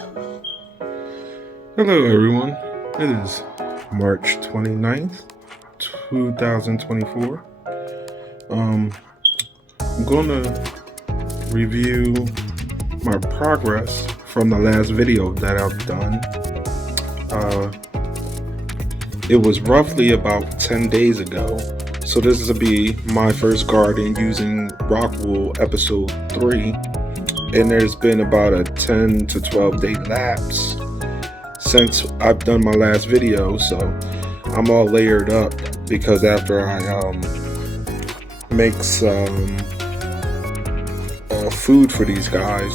Hello everyone, it is March 29th, 2024. I'm going to review my progress from the last video that I've done. It was roughly about 10 days ago, so this will be my first garden using Rockwool episode 3, and there's been about a 10 to 12 day lapse since I've done my last video, so I'm all layered up because after I make some food for these guys,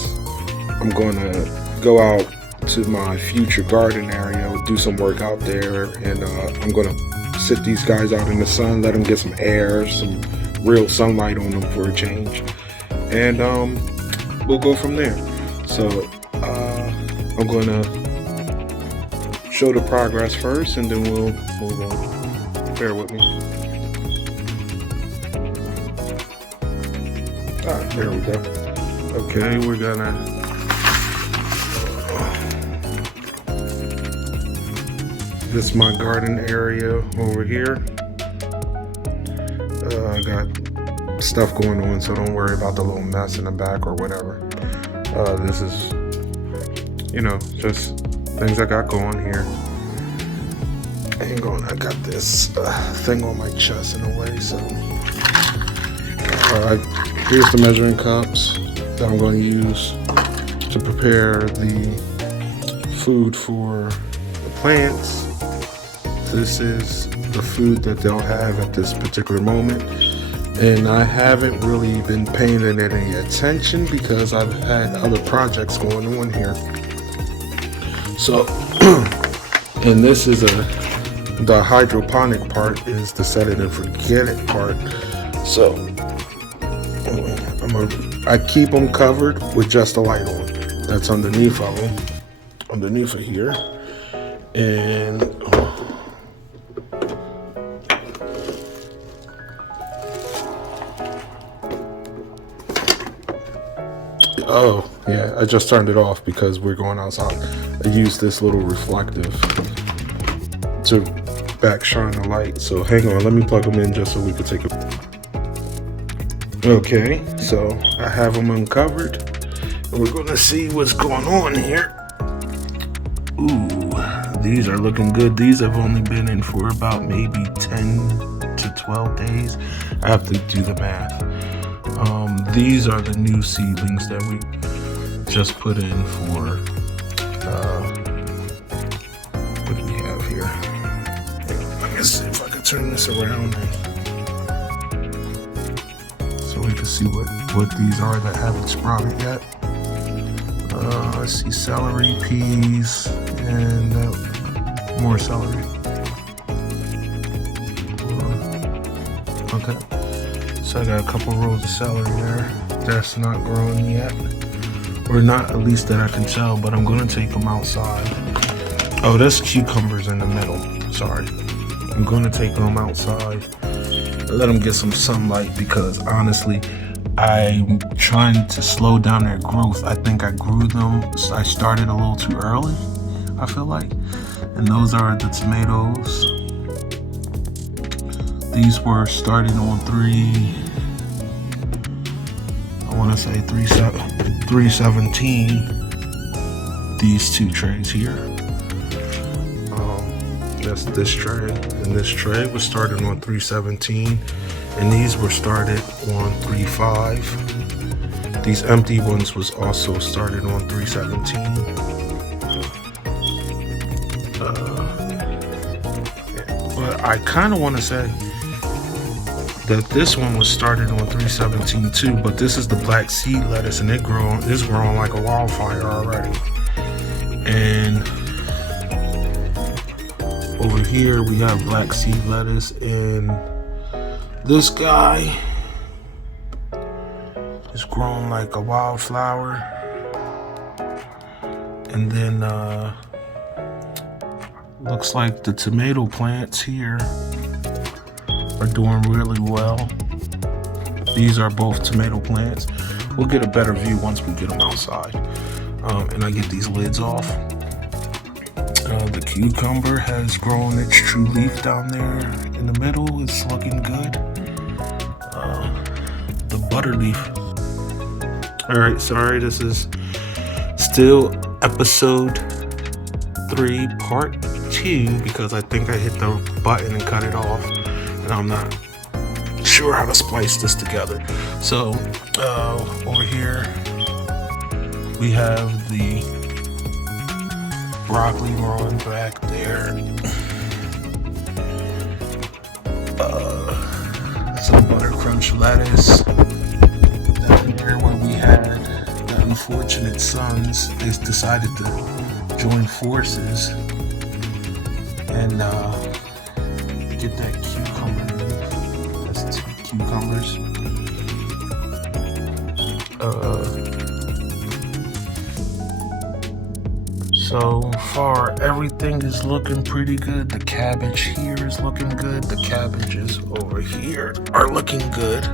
I'm going to go out to my future garden area, do some work out there, and I'm going to sit these guys out in the sun, let them get some air, some real sunlight on them for a change, and we'll go from there. So I'm going to show the progress first, and then we'll move on. Bear with me. There we go. Okay, we're gonna this is my garden area over here. I got stuff going on, so don't worry about the little mess in the back or whatever. This is, just things I got going here. Hang on, I got this thing on my chest in a way, so here's the measuring cups that I'm going to use to prepare the food for the plants. This is the food that they'll have at this particular moment, and I haven't really been paying it any attention because I've had other projects going on here. So, and this is the hydroponic part is the set it and forget it part. So, I keep them covered with just a light on. That's underneath of them, underneath of here, and oh yeah, I just turned it off because we're going outside. I use this little reflective to back shine the light. So hang on, let me plug them in just so we can take a. Okay, so I have them uncovered, and we're gonna see what's going on here. Ooh, these are looking good. These have only been in for about maybe 10 to 12 days. I have to do the math. These are the new seedlings that we just put in for, what do we have here? Let me see if I can turn this around so we can see what these are that haven't sprouted yet. I see celery, peas, and more celery. Okay. So I got a couple rows of celery there. That's not growing yet. Or not, at least that I can tell, but I'm gonna take them outside. Oh, there's cucumbers in the middle. Sorry. I'm gonna take them outside and let them get some sunlight because honestly, I'm trying to slow down their growth. I think I grew them, I started a little too early, I feel like. And those are the tomatoes. These were started on 317. These two trays here. That's this tray, and this tray was started on 317, and these were started on 35. These empty ones was also started on 317. But I kind of want to say that this one was started on 317 too, but this is the black seed lettuce, and it's growing like a wildfire already. And over here we have black seed lettuce, and this guy is growing like a wildflower. And then looks like the tomato plants here are doing really well. These are both tomato plants. We'll get a better view once we get them outside. and I get these lids off. The cucumber has grown its true leaf down there in the middle. It's looking good. The butter leaf. Alright, sorry, this is still episode 3 part 2 because I think I hit the button and cut it off, and I'm not sure how to splice this together. So over here we have the broccoli growing back there, some butter crunch lettuce down there where we had the unfortunate sons. They decided to join forces and get that cucumber leaf. That's 2 cucumbers. So far, everything is looking pretty good. The cabbage here is looking good. The cabbages over here are looking good.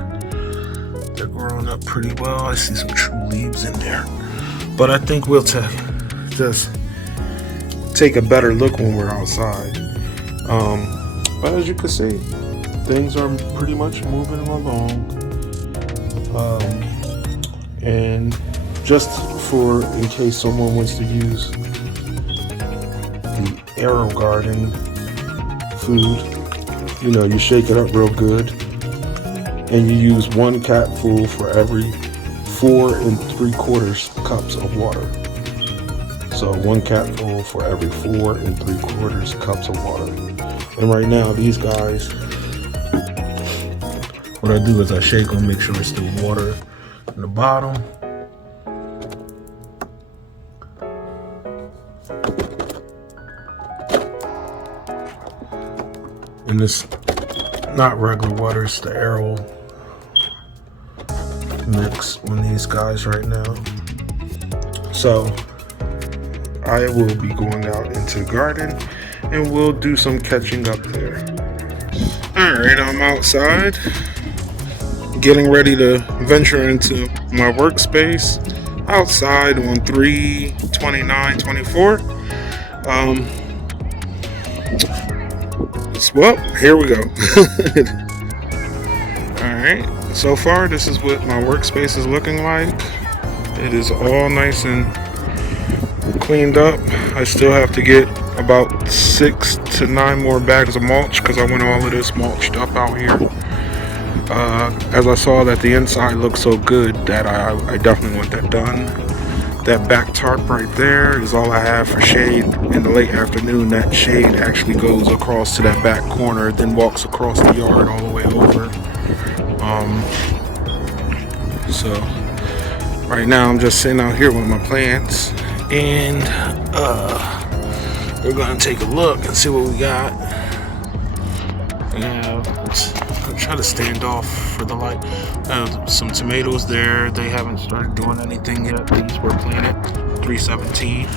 They're growing up pretty well. I see some true leaves in there. But I think we'll just take a better look when we're outside. But as you can see, things are pretty much moving along. And just for in case someone wants to use the Aero Garden food, you shake it up real good, and you use 1 capful for every 4 3/4 cups of water. So 1 capful for every 4 3/4 cups of water. And right now, these guys, what I do is I shake them, make sure there's still water in the bottom. And this not regular water, it's the Aero mix on these guys right now. So I will be going out into the garden and we'll do some catching up there. Alright, I'm outside getting ready to venture into my workspace outside on 3/29/24. Well, here we go. Alright, so far this is what my workspace is looking like. It is all nice and cleaned up. I still have to get about 6 to 9 more bags of mulch because I want all of this mulched up out here. As I saw that the inside looked so good that I definitely want that done. That back tarp right there is all I have for shade. In the late afternoon, that shade actually goes across to that back corner, then walks across the yard all the way over. So right now I'm just sitting out here with my plants, and we're gonna take a look and see what we got. I'll try to stand off for the light. Some tomatoes there. They haven't started doing anything yet. These were planted 3/17.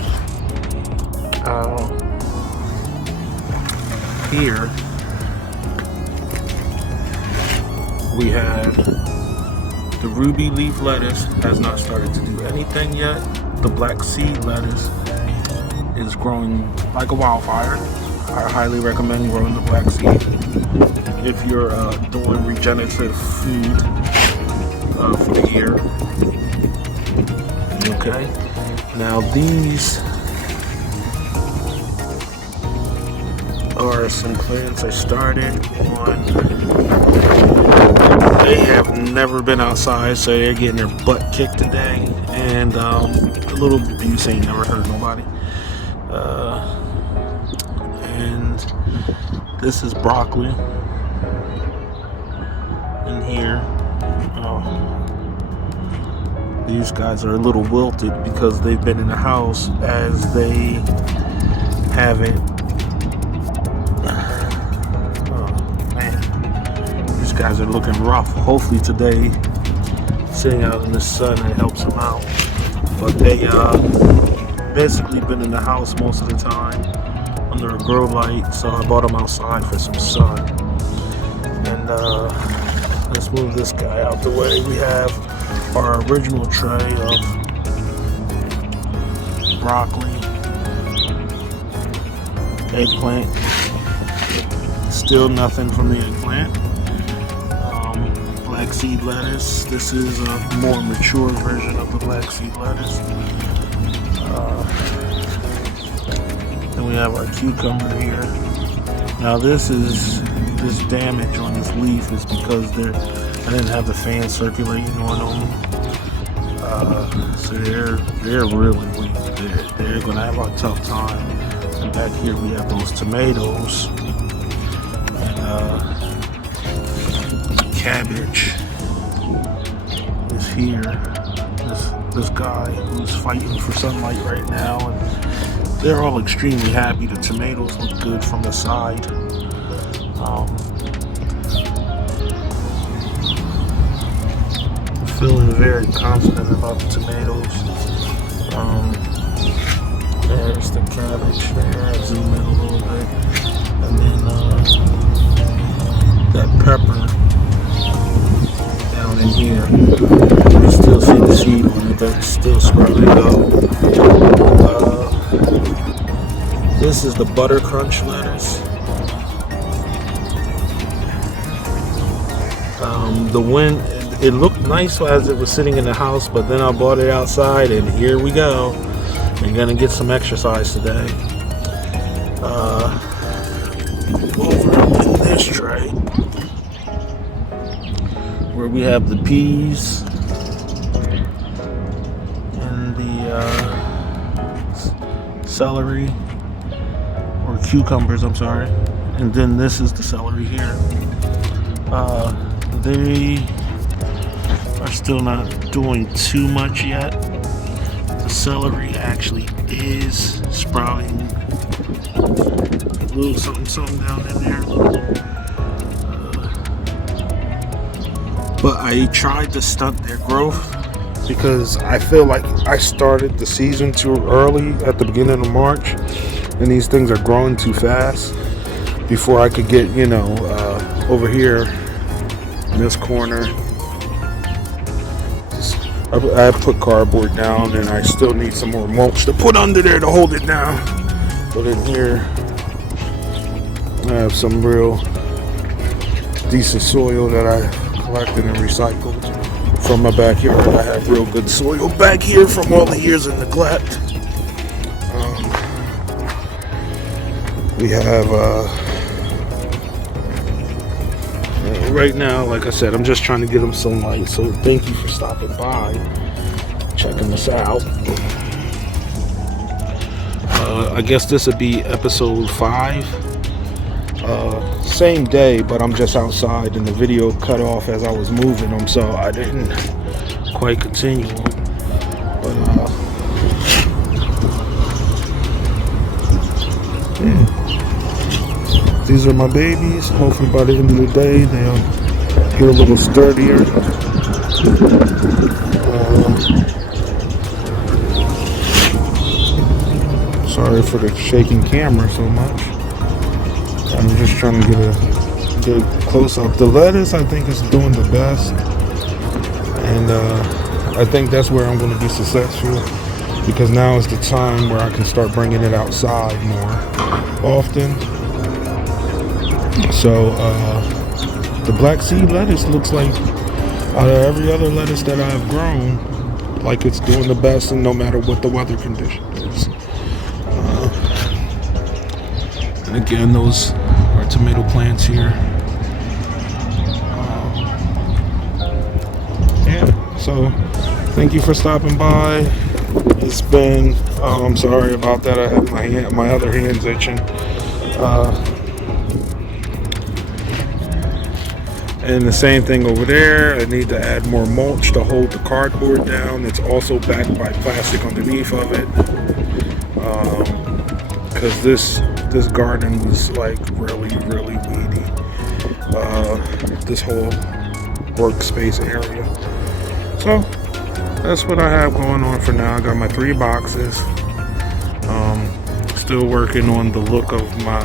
Here we have the ruby leaf lettuce. Has not started to do anything yet. The black seed lettuce is growing like a wildfire. I highly recommend growing the black seed if you're doing regenerative food for the year. Okay, now these are some plants I started on. They have never been outside, so they're getting their butt kicked today, and a little abuse ain't never hurt nobody. And this is broccoli in here. These guys are a little wilted because they've been in the house, as they haven't. Oh man, these guys are looking rough. Hopefully today, sitting out in the sun, it helps them out. But they basically been in the house most of the time under a grow light, so I brought them outside for some sun. And let's move this guy out the way. We have our original tray of broccoli, eggplant. Still nothing from the eggplant. Black seed lettuce. This is a more mature version of the black seed lettuce. Then we have our cucumber here. Now this damage on this leaf is because I didn't have the fan circulating on them. So they're really weak. They're gonna have a tough time. And back here we have those tomatoes and cabbage is here. This guy who's fighting for sunlight right now, and they're all extremely happy. The tomatoes look good from the side. Feeling very confident about the tomatoes. There's the cabbage there. I'll zoom in a little bit. And then that pepper down in here. You still see the seed on it. That's still sprouting up. This is the butter crunch lettuce. The wind, it looked nice as it was sitting in the house, but then I bought it outside and here we go. We're gonna get some exercise today. Over in this tray where we have the peas and the celery, or cucumbers, I'm sorry. And then this is the celery here. They are still not doing too much yet. The celery actually is sprouting a little something down in there. But I tried to stunt their growth because I feel like I started the season too early at the beginning of March, and these things are growing too fast before I could get, over here in this corner. I put cardboard down and I still need some more mulch to put under there to hold it down. But in here I have some real decent soil that I collected and recycled from my backyard. I have real good soil back here from all the years of neglect. We have right now, like I said, I'm just trying to get them some light. So thank you for stopping by, checking this out. I guess this would be episode 5. Same day, but I'm just outside and the video cut off as I was moving them, so I didn't quite continue on. But these are my babies. Hopefully by the end of the day they'll get a little sturdier. Sorry for the shaking camera so much. I'm just trying to get a close up. The lettuce I think is doing the best, and I think that's where I'm going to be successful, because now is the time where I can start bringing it outside more often. So the black seed lettuce looks like out of every other lettuce that I've grown, like it's doing the best, and no matter what the weather condition is. And again, those are tomato plants here. Yeah, so thank you for stopping by. It's been, I'm sorry about that. I had my other hand's itching. And the same thing over there. I need to add more mulch to hold the cardboard down. It's also backed by plastic underneath of it. Because this garden was like really weedy. This whole workspace area. So that's what I have going on for now. I got my 3 boxes. Still working on the look of my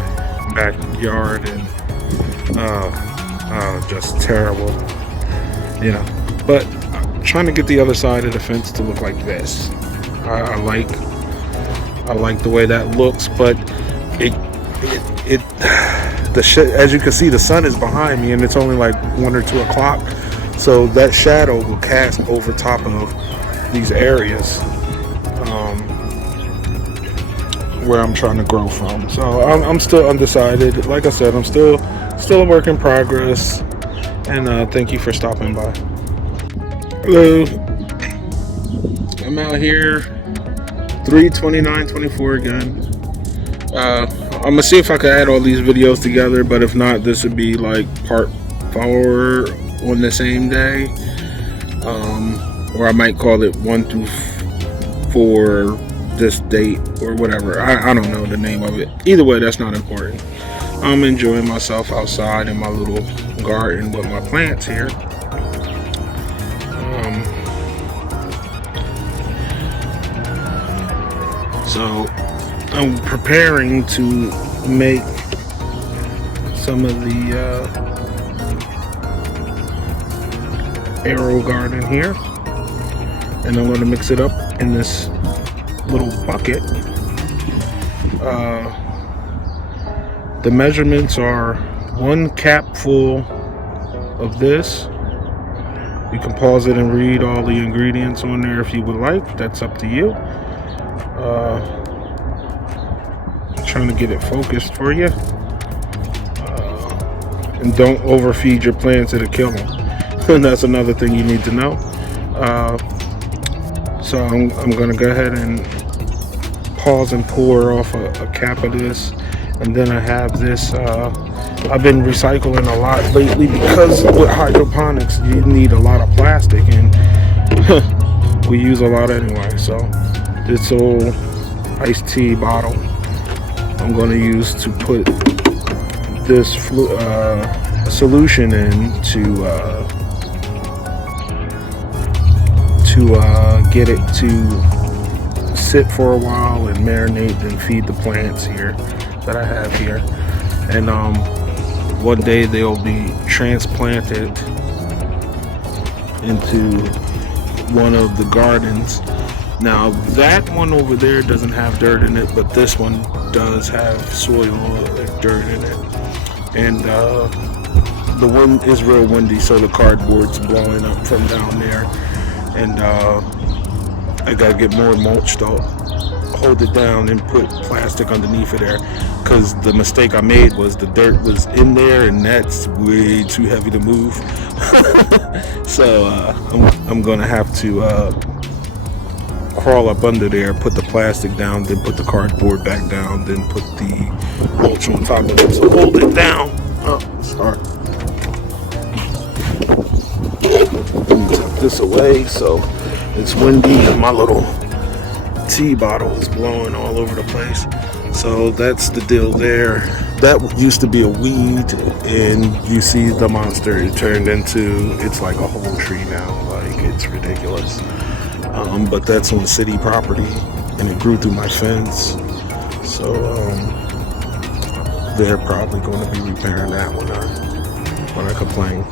backyard, and just terrible, but I'm trying to get the other side of the fence to look like this. I like I like the way that looks, but as you can see, the sun is behind me, and it's only like 1 or 2 o'clock, so that shadow will cast over top of these areas where I'm trying to grow from. So I'm still undecided. Like I said, I'm still a work in progress. And thank you for stopping by. Hello. I'm out here 3/29/24 again. I'm gonna see if I can add all these videos together, but if not, this would be like part 4 on the same day, or I might call it 1 through 4 this date or whatever. I don't know the name of it. Either way, that's not important. I'm enjoying myself outside in my little garden with my plants here. So I'm preparing to make some of the Aero Garden here, and I'm going to mix it up in this little bucket. The measurements are 1 cap full of this. You can pause it and read all the ingredients on there if you would like. That's up to you. I'm trying to get it focused for you. And don't overfeed your plants, it'll kill them. And that's another thing you need to know. So I'm going to go ahead and pause and pour off a cap of this. And then I have this, I've been recycling a lot lately because with hydroponics you need a lot of plastic, and we use a lot anyway. So this old iced tea bottle I'm going to use to put this solution in to get it to sit for a while and marinate and feed the plants here that I have here. And one day they'll be transplanted into one of the gardens. Now that one over there doesn't have dirt in it, but this one does have soil and dirt in it. And the wind is real windy, so the cardboard's blowing up from down there. And I gotta get more mulch to hold it down and put plastic underneath it there, because the mistake I made was the dirt was in there, and that's way too heavy to move. So I'm gonna have to crawl up under there, put the plastic down, then put the cardboard back down, then put the mulch on top of it to hold it down. Oh, sorry. Let me tuck this away so it's windy and my little tea bottle is blowing all over the place. So that's the deal there. That used to be a weed, and you see the monster it turned into, it's like a whole tree now. Like, it's ridiculous. But that's on city property, and it grew through my fence. So they're probably going to be repairing that when I complain.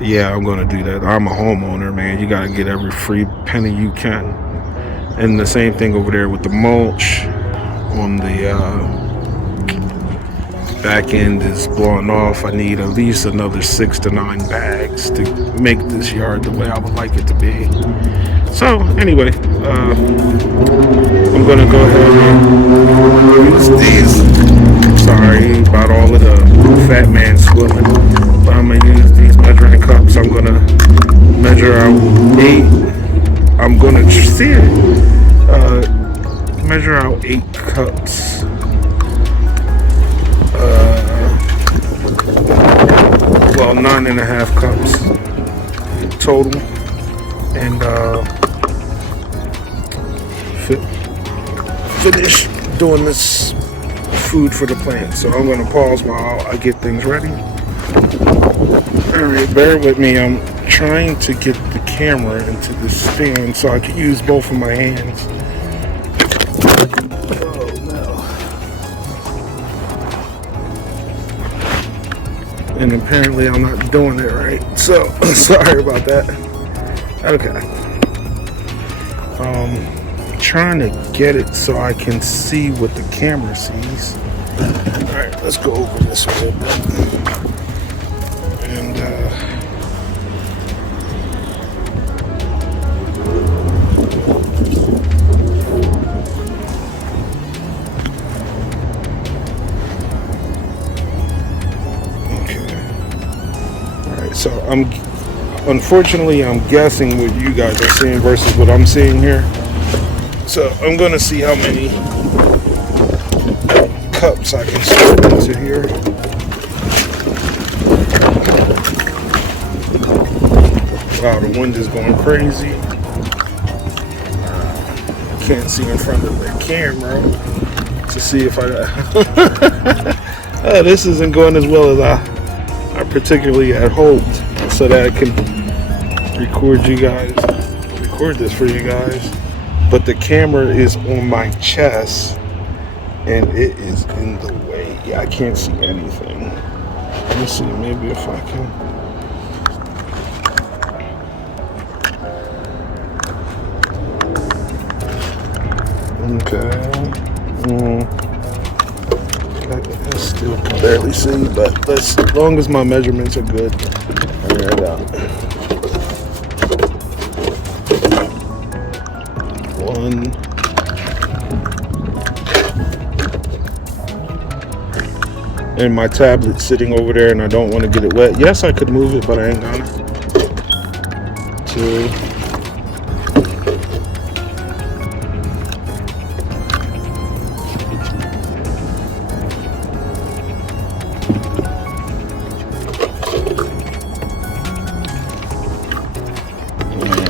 Yeah, I'm going to do that. I'm a homeowner, man. You got to get every free penny you can. And the same thing over there with the mulch on the back end is blowing off. I need at least another 6 to 9 bags to make this yard the way I would like it to be. So anyway, I'm gonna go ahead and use these. Sorry about all of the fat man squilling, but I'm gonna use these measuring cups. I'm gonna measure out 8. I'm gonna see it. Measure out 8 cups. Well, 9.5 cups total, and finish doing this food for the plants. So I'm going to pause while I get things ready. Alright, bear with me. I'm trying to get the camera into the stand so I can use both of my hands. Oh no. And apparently I'm not doing it right. So sorry about that. Okay. trying to get it so I can see what the camera sees. All right, let's go over this way a bit. And so unfortunately, I'm guessing what you guys are seeing versus what I'm seeing here. So I'm gonna see how many cups I can scoop into here. Wow, the wind is going crazy. I can't see in front of the camera to see if I. This isn't going as well as I particularly had hoped, so that I can record this for you guys. But the camera is on my chest and it is in the way. Yeah, I can't see anything. Let me see, maybe if I can. Okay. I still can barely see, but as long as my measurements are good, I'll get it out. 1. And my tablet's sitting over there and I don't want to get it wet. Yes, I could move it, but I ain't gonna. 2.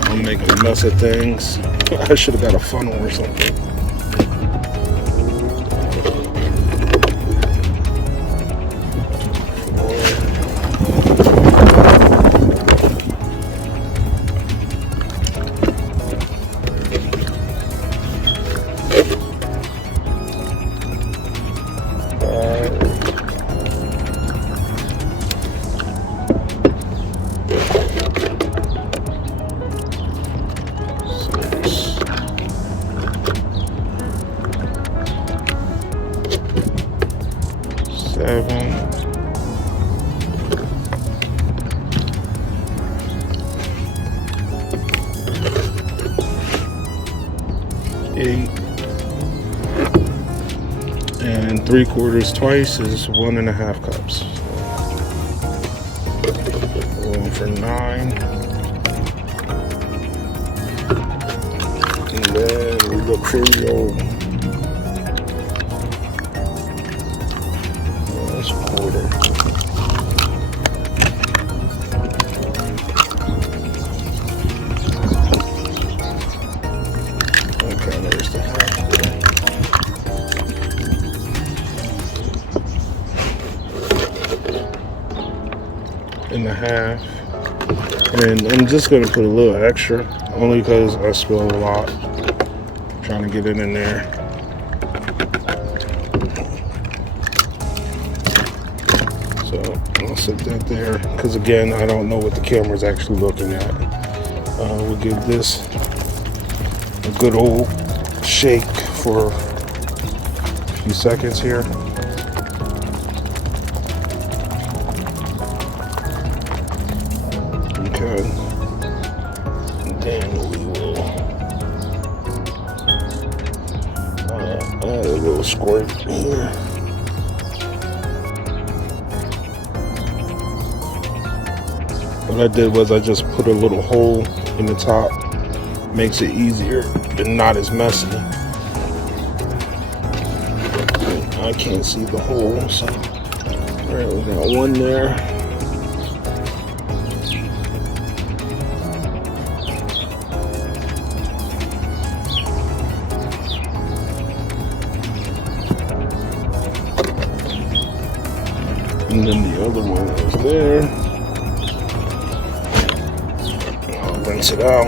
I'm making a mess of things. I should have got a funnel or something. 7, 8, and 3/4 twice is 1.5 cups. Going for 9, and then we look for your quarter. Okay, there's the half there. And a half. And I'm just going to put a little extra, only because I spill a lot. Trying to get it in there. I'll set that there because again I don't know what the camera is actually looking at. We'll give this a good old shake for a few seconds here. Okay, and then we will add a little squirt here. What I did was I just put a little hole in the top. Makes it easier and not as messy. I can't see the hole, so alright, we got one there. And then the other one is there. Rinse it out.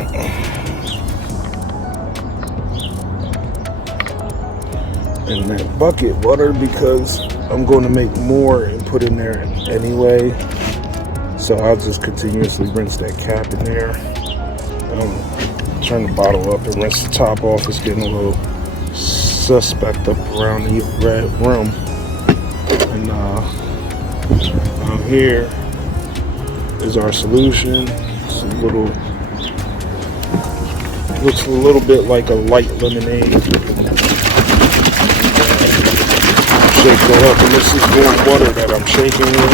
And that bucket water, because I'm going to make more and put in there anyway, so I'll just continuously rinse that cap in there. Turn the bottle up and rinse the top off. It's getting a little suspect up around the red rim. And down here is our solution. It's a little, looks a little bit like a light lemonade. Shake that up, and this is warm water that I'm shaking with.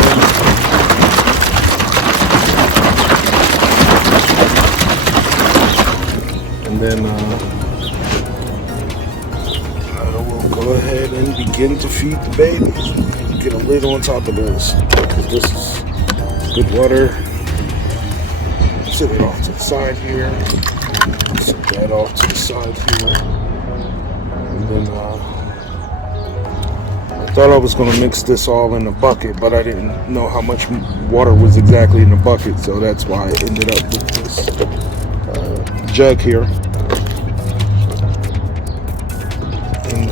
And then I will go ahead and begin to feed the babies. Get a lid on top of this because this is good water. Set it off to the side here. Set that off to the side here. And then I thought I was going to mix this all in a bucket, but I didn't know how much water was exactly in the bucket, so that's why I ended up with this jug here. And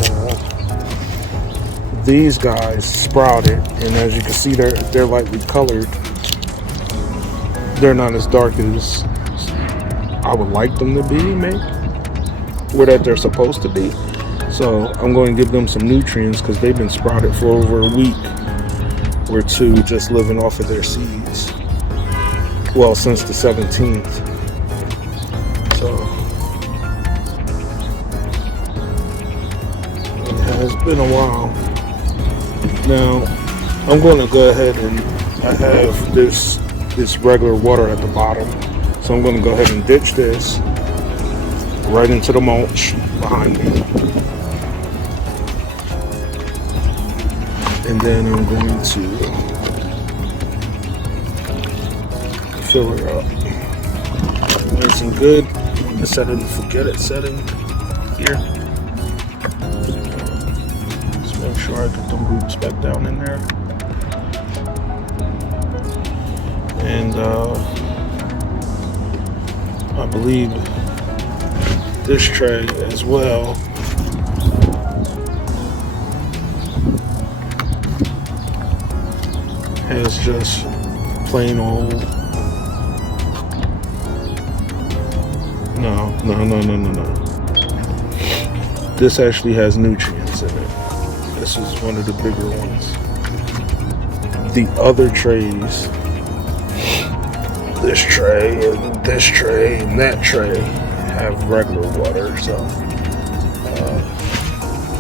these guys sprouted, and as you can see, they're lightly colored. They're not as dark as I would like them to be, maybe, or that they're supposed to be. So I'm going to give them some nutrients because they've been sprouted for over a week or two, just living off of their seeds. Well, since the 17th. So it has been a while. Now I'm going to go ahead and I have this regular water at the bottom. So I'm going to go ahead and ditch this right into the mulch behind me. And then I'm going to fill her up. Nice and good. I'm going to set it in the forget it setting here. Just make sure I get the roots back down in there. And I believe this tray as well has just plain old no. This actually has nutrients in it. This is one of the bigger ones. The other trays, this tray and this tray and that tray, have regular water. So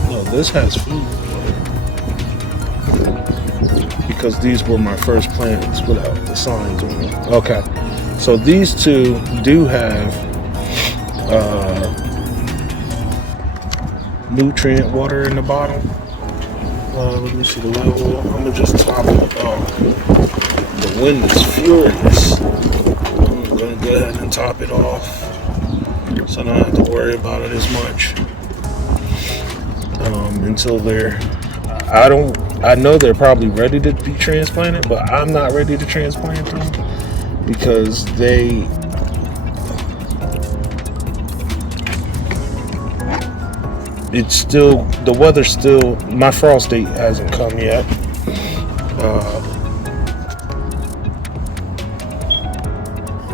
no, this has food because these were my first plants without the signs on them. Okay, so these two do have nutrient water in the bottom. Let me see the level. I'm gonna just top it off. The wind is furious. I'm gonna go ahead and top it off, so I don't have to worry about it as much until they're. I know they're probably ready to be transplanted, but I'm not ready to transplant them because it's still, the weather still, my frost date hasn't come yet.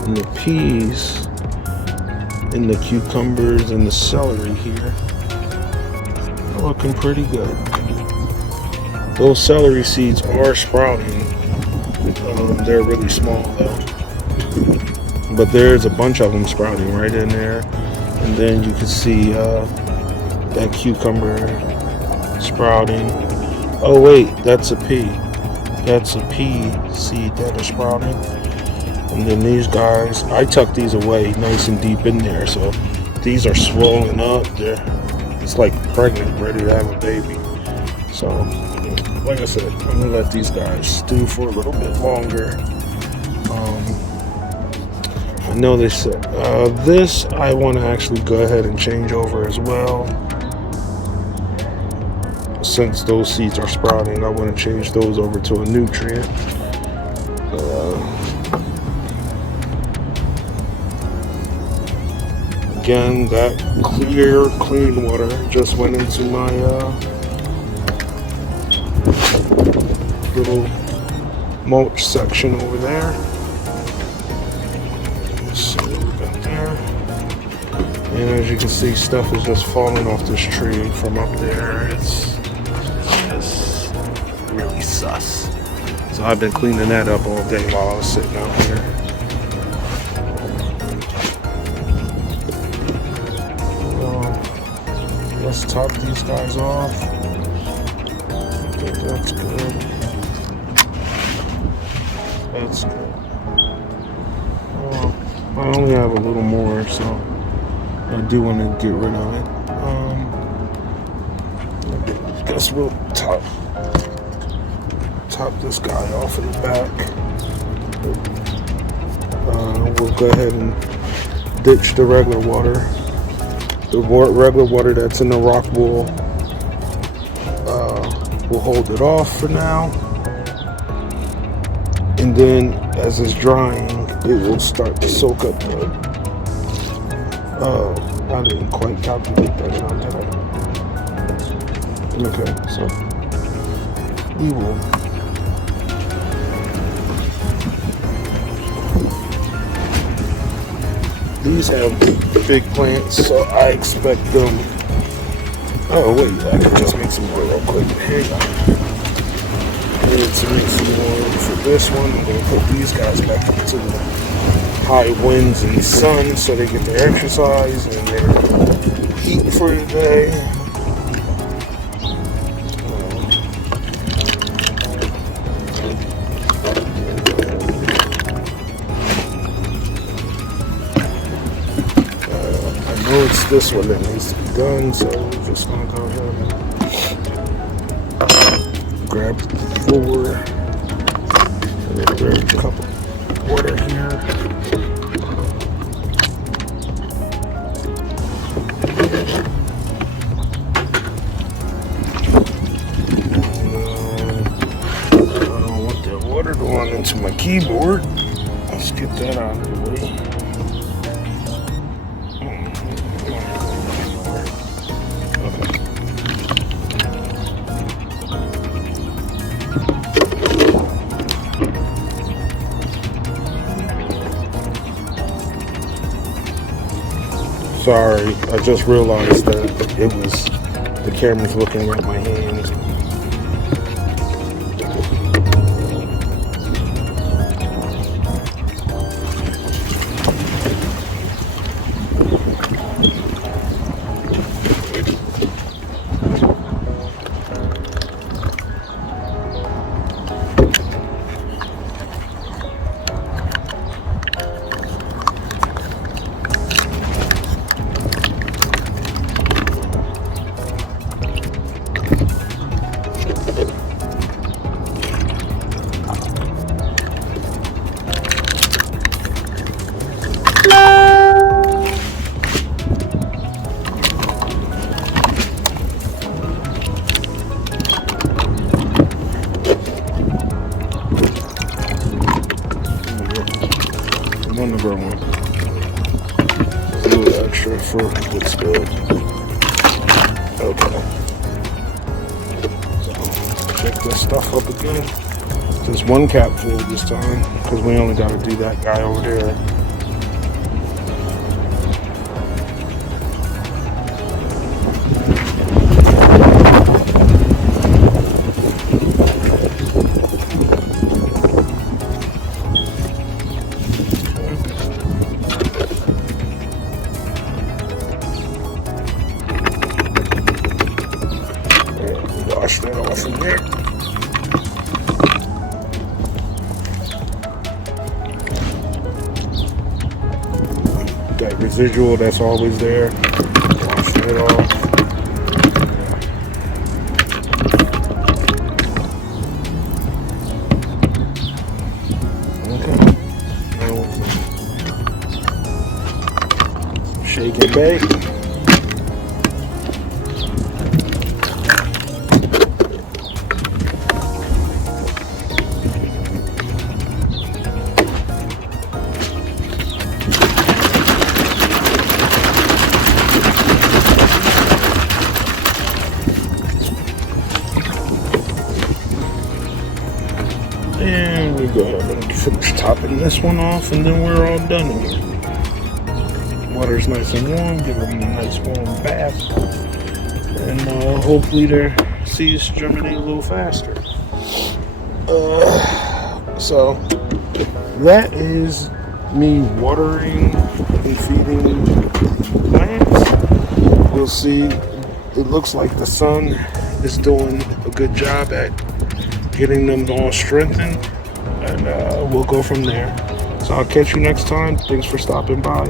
And the peas and the cucumbers and the celery here are looking pretty good. Those celery seeds are sprouting. They're really small though. But there's a bunch of them sprouting right in there. And then you can see that cucumber sprouting. Oh wait, that's a pea. That's a pea seed that is sprouting. And then these guys, I tuck these away nice and deep in there. So these are swollen up. It's like pregnant, ready to have a baby. So like I said, I'm gonna let these guys stew for a little bit longer. I know they said this I want to actually go ahead and change over as well. Since those seeds are sprouting, I want to change those over to a nutrient. Again, that clear, clean water just went into my little mulch section over there. Let's see what we got there. And as you can see, stuff is just falling off this tree from up there. It's just really sus. So I've been cleaning that up all day while I was sitting out here. Let's top these guys off. I think that's good. That's good. I only have a little more, so I do want to get rid of it. I guess we'll top this guy off in the back. We'll go ahead and ditch the regular water. The regular water that's in the Rockwool, we'll hold it off for now. And then as it's drying, it will start to soak up the, I didn't quite calculate that out, did I? Okay, so we will these have big plants, so I expect them. Oh wait, I can just make some more real quick. Hang on. Let's make some more for this one. I'm gonna put these guys back into the high winds and sun so they get their exercise and their heat for the day. It's this one that needs to be done, so we're just gonna go ahead and grab 4 and then grab a cup of water here. I don't want that water going into my keyboard. Let's get that out of the way. Sorry, I just realized that the camera's looking at my hands. One one. A little extra for what's good. Okay. So check this stuff up again. There's one cap full this time because we only got to do that guy over there. Wash that off in there. That residual that's always there, wash that off. Okay. Shake and bake. And we go ahead and finish topping this one off, and then we're all done here. water's nice and warm, give them a nice warm bath, and hopefully their seeds germinate a little faster. So that is me watering and feeding the plants. We'll see. It looks like the sun is doing a good job at getting them all strengthened, and we'll go from there. So I'll catch you next time. Thanks for stopping by.